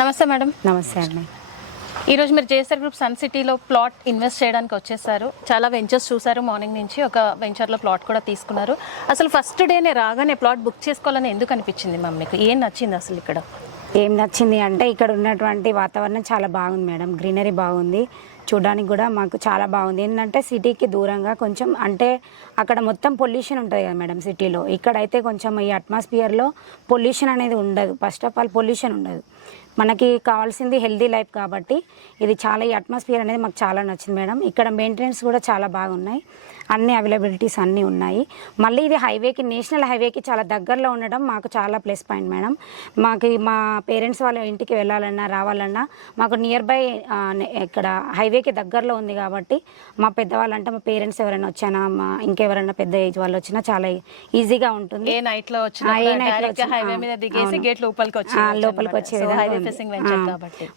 నమస్తే మేడం. నమస్తే అండి. ఈరోజు మీరు జేఎస్ఆర్ గ్రూప్ సన్ సిటీలో ప్లాట్ ఇన్వెస్ట్ చేయడానికి వచ్చేసారు. చాలా వెంచర్స్ చూసారు, మార్నింగ్ నుంచి ఒక వెంచర్లో ప్లాట్ కూడా తీసుకున్నారు. అసలు ఫస్ట్ డేనే రాగానే ప్లాట్ బుక్ చేసుకోవాలని ఎందుకు అనిపించింది మ్యామ్? మీకు ఏం నచ్చింది అసలు ఇక్కడ? ఏం నచ్చింది అంటే ఇక్కడ ఉన్నటువంటి వాతావరణం చాలా బాగుంది మేడం. గ్రీనరీ బాగుంది, చూడడానికి కూడా మాకు చాలా బాగుంది. ఏంటంటే సిటీకి దూరంగా కొంచెం, అంటే అక్కడ మొత్తం పొల్యూషన్ ఉంటుంది కదా మేడం సిటీలో. ఇక్కడైతే కొంచెం ఈ అట్మాస్ఫియర్లో పొల్యూషన్ అనేది ఉండదు. ఫస్ట్ ఆఫ్ ఆల్ పొల్యూషన్ ఉండదు. మనకి కావాల్సింది హెల్దీ లైఫ్ కాబట్టి ఇది చాలా, ఈ అట్మాస్ఫియర్ అనేది మాకు చాలా నచ్చింది మేడం. ఇక్కడ మెయింటెనెన్స్ కూడా చాలా బాగున్నాయి, అన్ని అవైలబిలిటీస్ అన్నీ ఉన్నాయి. మళ్ళీ ఇది హైవేకి, నేషనల్ హైవేకి చాలా దగ్గరలో ఉండడం మాకు చాలా ప్లస్ పాయింట్ మేడం. మాకు మా పేరెంట్స్ వాళ్ళ ఇంటికి వెళ్ళాలన్నా రావాలన్నా మాకు నియర్ బై ఇక్కడ హైవేకి దగ్గరలో ఉంది కాబట్టి మా పెద్దవాళ్ళు, అంటే మా పేరెంట్స్ ఎవరైనా వచ్చినా, మా ఇంకెవరైనా పెద్ద ఏజ్ వాళ్ళు వచ్చినా చాలా ఈజీగా ఉంటుంది. ఏ నైట్లో వచ్చినా హైవే మీద దిగేసి గేట్ లోపలికి వచ్చి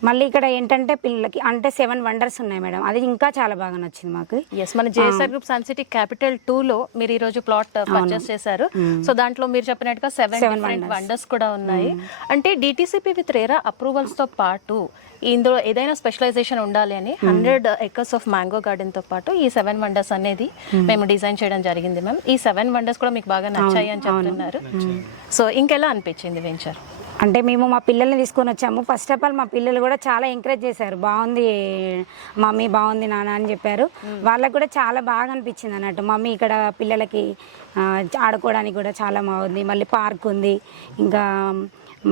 మళ్ళీ ఇక్కడ ఏంటంటే పిల్లలకి అంటే 7 వండర్స్ ఉన్నాయి మేడం. అది ఇంకా చాలా బాగా నచ్చింది మాకు. మన JSR group sun city capital 2 లో మీరు ఈ రోజు ప్లాట్ పర్చేస్ చేశారు. సో దాంట్లో మీరు చెప్పినట్టుగా 7 వండర్స్ కూడా ఉన్నాయి. అంటే డిటిసిపి విత్ రేరా అప్రూవల్స్ తో పాటు ఇందులో ఏదైనా స్పెషలైజేషన్ ఉండాలి అని 100 acres ఆఫ్ మ్యాంగో గార్డెన్ తో పాటు ఈ 7 వండర్స్ అనేది మేము డిజైన్ చేయడం జరిగింది మ్యామ్. ఈ 7 వండర్స్ కూడా మీకు బాగా నచ్చాయి అని చెప్తున్నారు. సో ఇంకెలా అనిపించింది వెంచర్? అంటే మేము మా పిల్లల్ని తీసుకొని వచ్చాము. ఫస్ట్ ఆఫ్ ఆల్ మా పిల్లలు కూడా చాలా ఎంకరేజ్ చేశారు. బాగుంది మమ్మీ, బాగుంది నాన్న అని చెప్పారు. వాళ్ళకు కూడా చాలా బాగా అనిపించింది అన్నట్టు. మమ్మీ ఇక్కడ పిల్లలకి ఆడుకోవడానికి కూడా చాలా బాగుంది. మళ్ళీ పార్క్ ఉంది, ఇంకా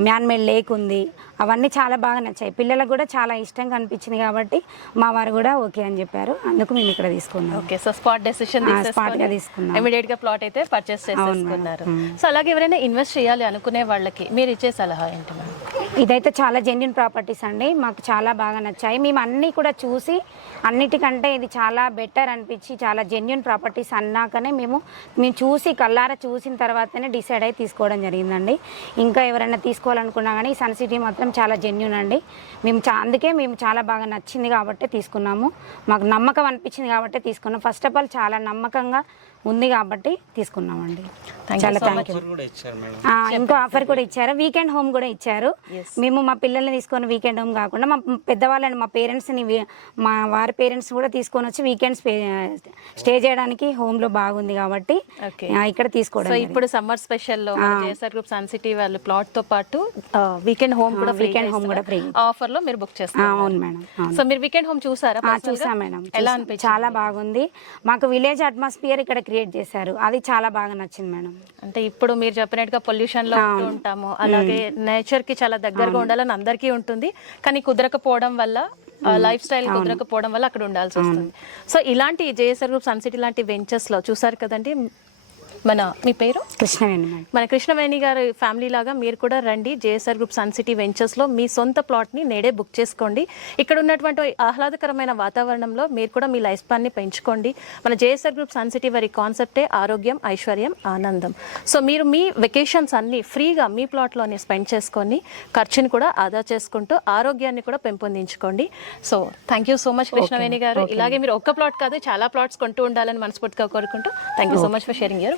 మ్యాన్మేడ్ లేక్ ఉంది. అవన్నీ చాలా బాగా నచ్చాయి. పిల్లలకు కూడా చాలా ఇష్టంగా అనిపించింది కాబట్టి మా వారు కూడా ఓకే అని చెప్పారు. అందుకు మేము ఇక్కడ తీసుకున్నాం. ఓకే, సో స్పాట్ డెసిషన్ స్పాట్గా తీసుకున్నాం. ఇమిడియట్ గా ప్లాట్ అయితే పర్చేస్ చేసుకున్నారు. సో అలాగే ఎవరైనా ఇన్వెస్ట్ చేయాలి అనుకునే వాళ్ళకి మీరు ఇచ్చే సలహా ఏంటి మ్యామ్? ఇదైతే చాలా జెన్యూన్ ప్రాపర్టీస్ అండి. మాకు చాలా బాగా నచ్చాయి. మేము అన్నీ కూడా చూసి, అన్నిటికంటే ఇది చాలా బెటర్ అనిపించి, చాలా జెన్యూన్ ప్రాపర్టీస్ అన్నాకనే మేము చూసి, కళ్ళారా చూసిన తర్వాతనే డిసైడ్ అయ్యి తీసుకోవడం జరిగిందండి. ఇంకా ఎవరైనా తీసుకోవాలనుకున్నా కానీ ఈ సన్ సిటీ మాత్రం చాలా జెన్యూన్ అండి. మేము అందుకే మేము చాలా బాగా నచ్చింది కాబట్టి తీసుకున్నాము. మాకు నమ్మకం అనిపించింది కాబట్టి తీసుకున్నాం. ఫస్ట్ ఆఫ్ ఆల్ చాలా నమ్మకంగా ఉంది కాబట్టి తీసుకున్నామండి. చాలా థ్యాంక్ యూ. ఇంకో ఆఫర్ కూడా ఇచ్చారు, వీకెండ్ హోమ్ కూడా ఇచ్చారు. మేము మా పిల్లల్ని తీసుకొని వీకెండ్ హోమ్ కాకుండా మా పెద్దవాళ్ళని, మా పేరెంట్స్ని, మా వారి పేరెంట్స్ కూడా తీసుకొని వచ్చి వీకెండ్స్ స్టే చేయడానికి హోమ్ లో బాగుంది కాబట్టి ఇక్కడ తీసుకోవడం. సో ఇప్పుడు సమ్మర్ స్పెషల్ లో జేఎస్ఆర్ గ్రూప్ సన్ సిటీ వాళ్ళు ప్లాట్ తో పాటు వీకెండ్ హోమ్ కూడా ఫ్రీ ఆఫర్ లో మీరు బుక్ చేస్తారు. అవును మేడం. సో మీరు వీకెండ్ హోమ్ చూసారా? చూసా మేడం. ఎలా అనిపించింది? చాలా బాగుంది. మాకు విలేజ్ అట్మాస్ఫియర్ ఇక్కడ క్రియేట్ చేశారు, అది చాలా బాగా నచ్చింది మేడం. అంటే ఇప్పుడు మీరు చెప్పినట్టుగా పొల్యూషన్ లో ఉంటాము, అలాగే నేచర్ కి చాలా దగ్గరగా ఉండాలని అందరికీ ఉంటుంది. కానీ కుదరకపోవడం వల్ల, లైఫ్ స్టైల్ కుదరకపోవడం వల్ల అక్కడ ఉండాల్సి వస్తుంది. సో ఇలాంటి జేఎస్ఆర్ గ్రూప్ సన్ సిటీ లాంటి వెంచర్స్ లో చూసారు కదండి. మీ పేరు? కృష్ణవేణి. మన కృష్ణవేణి గారి ఫ్యామిలీ లాగా మీరు కూడా రండి. జేఎస్ఆర్ గ్రూప్ సన్ సిటీ వెంచర్స్లో మీ సొంత ప్లాట్ని నేడే బుక్ చేసుకోండి. ఇక్కడ ఉన్నటువంటి ఆహ్లాదకరమైన వాతావరణంలో మీరు కూడా మీ లైఫ్ స్పాన్ని పెంచుకోండి. మన జేఎస్ఆర్ గ్రూప్ సన్ సిటీ వారి కాన్సెప్టే ఆరోగ్యం, ఐశ్వర్యం, ఆనందం. సో మీరు మీ వెకేషన్స్ అన్ని ఫ్రీగా మీ ప్లాట్లోనే స్పెండ్ చేసుకొని ఖర్చుని కూడా ఆదా చేసుకుంటూ ఆరోగ్యాన్ని కూడా పెంపొందించుకోండి. So thank you so much Krishnaveni గారు. ఇలాగే మీరు ఒక్క ప్లాట్ కాదు, చాలా ప్లాట్స్ కొంటూ ఉండాలని మనస్ఫూర్తిగా కోరుకుంటూ thank you so much for sharing your